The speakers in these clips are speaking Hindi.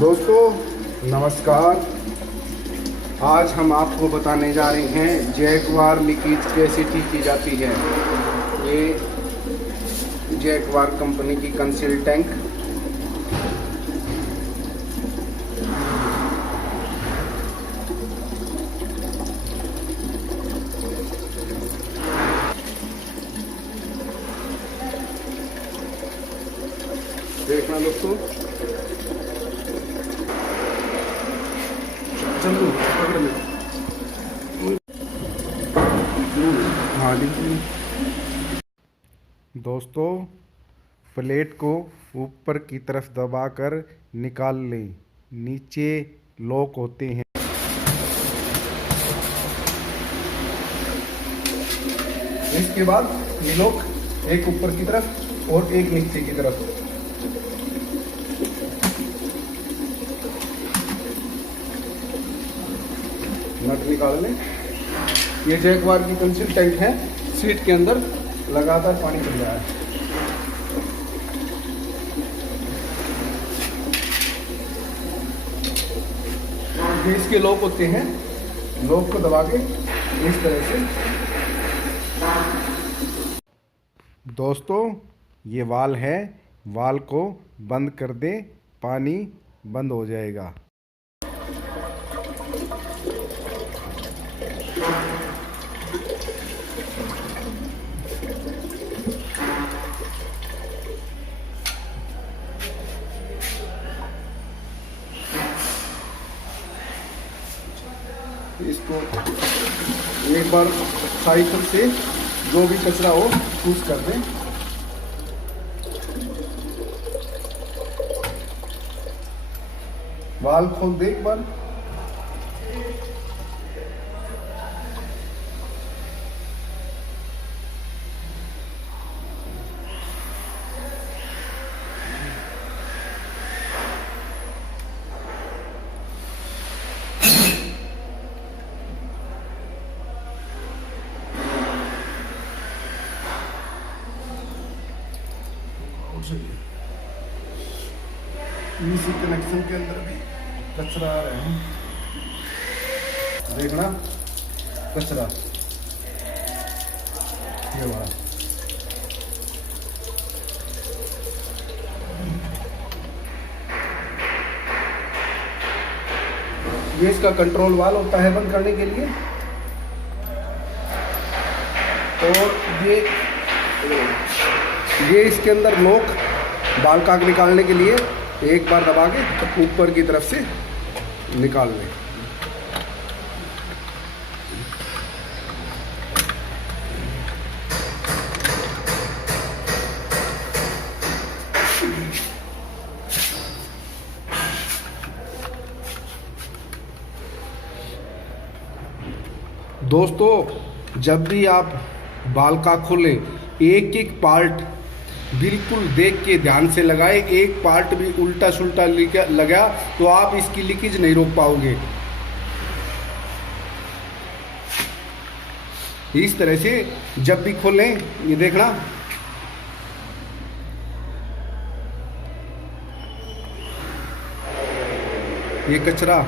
दोस्तों नमस्कार। आज हम आपको बताने जा रहे हैं जैगवार लीकेज कैसे ठीक की जाती है। ये जैगवार कंपनी की कंसील टैंक देखना दोस्तों। चलो पकड़ ले। हाँ दोस्तों, प्लेट को ऊपर की तरफ दबाकर निकाल लें। नीचे लॉक होते हैं। इसके बाद ये लॉक एक ऊपर की तरफ और एक नीचे की तरफ। नट निकाल लें। ये जैगवार की कंसील टैंक है। सीट के अंदर लगातार पानी चल रहा है। ये इसके लॉक होते हैं। लॉक को दबा के इस तरह से दोस्तों ये वाल है। वाल को बंद कर दें, पानी बंद हो जाएगा। इसको एक बार साइकिल से जो भी कचरा हो पुश कर दें। वाल खोल दे एक बार। इसी कनेक्शन के अंदर भी कचरा आ रहा है। देखना कचरा ये वाला। ये इसका कंट्रोल वाल होता है बंद करने के लिए। और ये इसके अंदर नोक बाल काट निकालने के लिए एक बार दबा के ऊपर की तरफ से निकाल लें। दोस्तों जब भी आप बाल का खोलें, एक एक पार्ट बिल्कुल देख के ध्यान से लगाए। एक पार्ट भी उल्टा सुल्टा लगा तो आप इसकी लीकेज नहीं रोक पाओगे। इस तरह से जब भी खोलें, ये देखना ये कचरा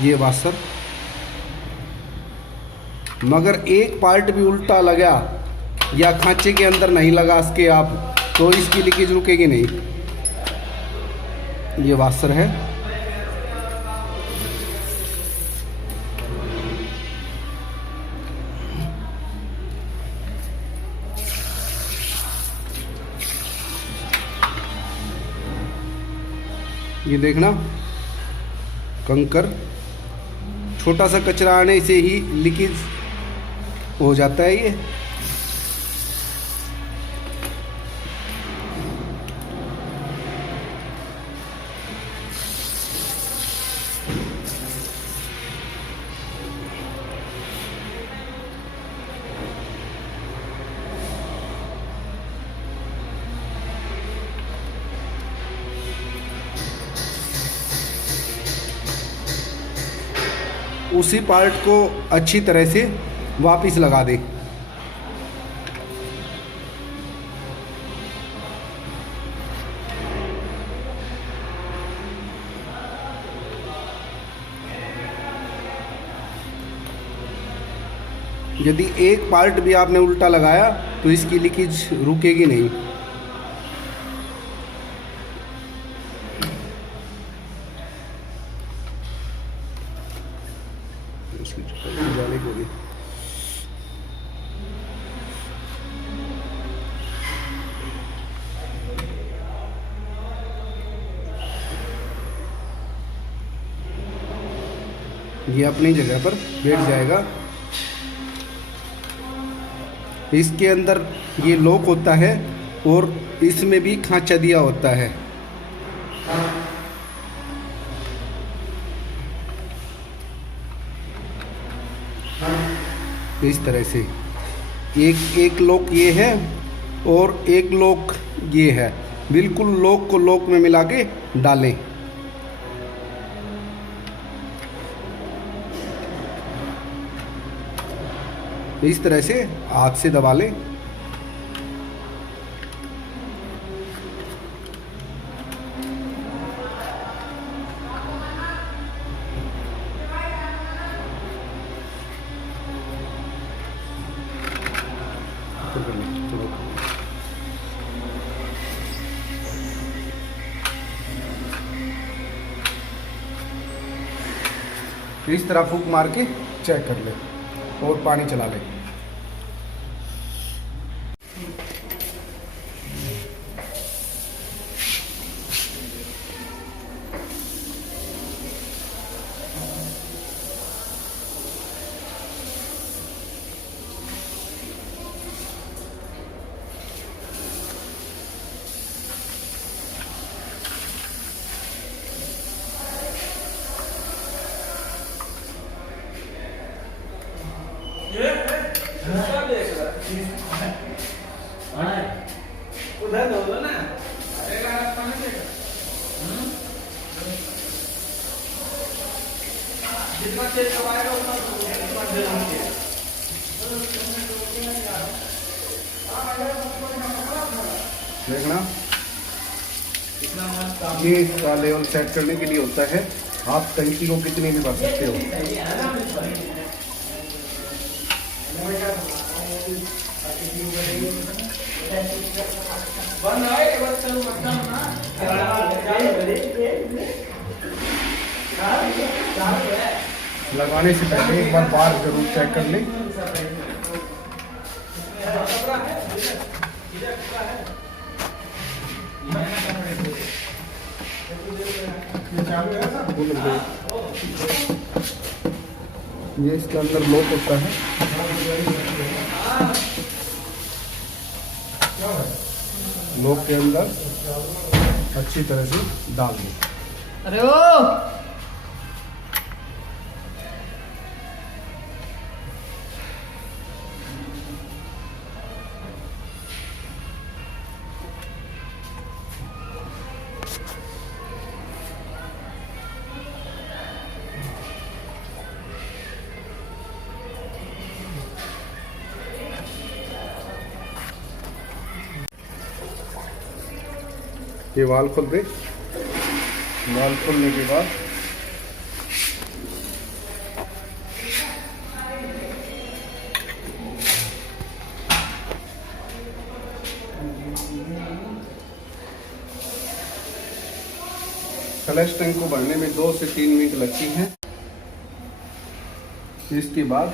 ये वाशर, मगर एक पार्ट भी उल्टा लगा या खांचे के अंदर नहीं लगा इसके आप, तो इसकी लीकेज रुकेगी नहीं। ये वाशर है। ये देखना कंकर, छोटा सा कचरा आने से ही लीकेज हो जाता है। ये उसी पार्ट को अच्छी तरह से वापस लगा दें। यदि एक पार्ट भी आपने उल्टा लगाया तो इसकी लीकेज रुकेगी नहीं। ये अपनी जगह पर बैठ जाएगा। इसके अंदर ये लॉक होता है और इसमें भी खांचा दिया होता है। इस तरह से एक लॉक ये है और एक लॉक ये है। बिल्कुल लॉक को लॉक में मिला के डालें। इस तरह से हाथ से दबा लें। इस तरह फूंक मार के चेक कर ले और पानी चला ले। उधर दो ना। जितना तेल कमाएगा उतना तेल होंगे। देखना ये इसका लेवल सेट करने के लिए होता है। आप टंकी को कितनी भी भर सकते हो। लगाने से पहले एक बार बार जरूर चेक कर लें। ये इसके अंदर लॉक होता है। लॉक के अंदर अच्छी तरह से डाल दें। अरे ओ ये वाल खोल दे। वाल खोलने के बाद फ्लैश टैंक को भरने में 2 से 3 मिनट लगती हैं। इसके बाद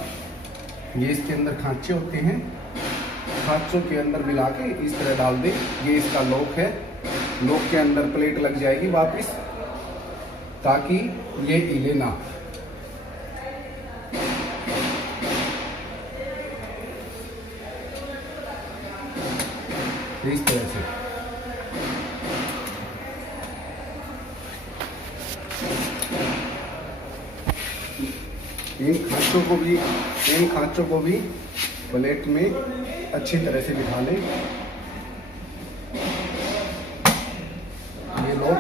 ये इसके अंदर खांचे होते हैं। खांचों के अंदर मिला के इस तरह डाल दें। ये इसका लॉक है। लॉक के अंदर प्लेट लग जाएगी वापस, ताकि ये हिले ना। इस तरह से इन खांचों को भी प्लेट में अच्छी तरह से बिठा लें। ये लोग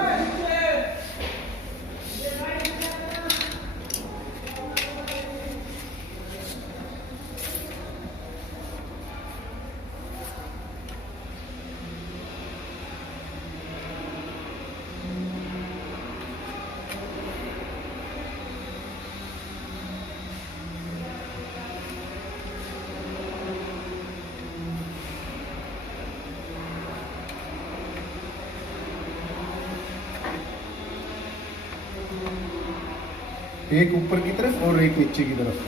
एक ऊपर की तरफ और एक नीचे की तरफ।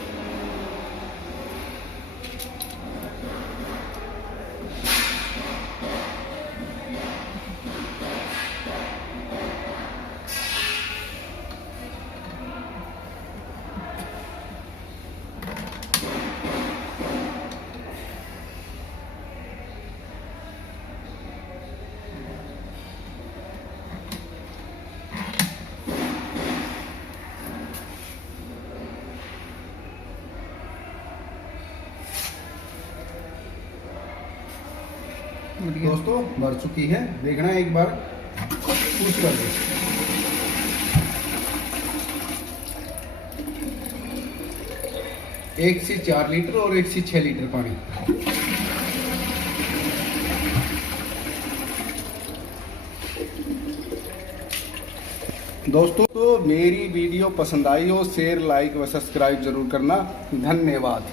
दोस्तों भर चुकी है, देखना एक बार पुश कर दे। एक से 4 लीटर और एक से 6 लीटर पानी। दोस्तों तो मेरी वीडियो पसंद आई हो शेयर लाइक व सब्सक्राइब जरूर करना। धन्यवाद।